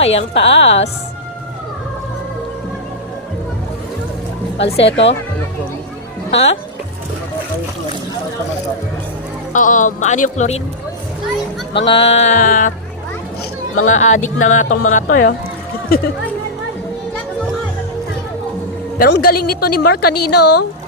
Ay, ang taas. Palseto? Ha? Oo, maano yung chlorine? Mga adik na nga tong mga to, yo. Pero ang galing nito ni Mark kanina, oh.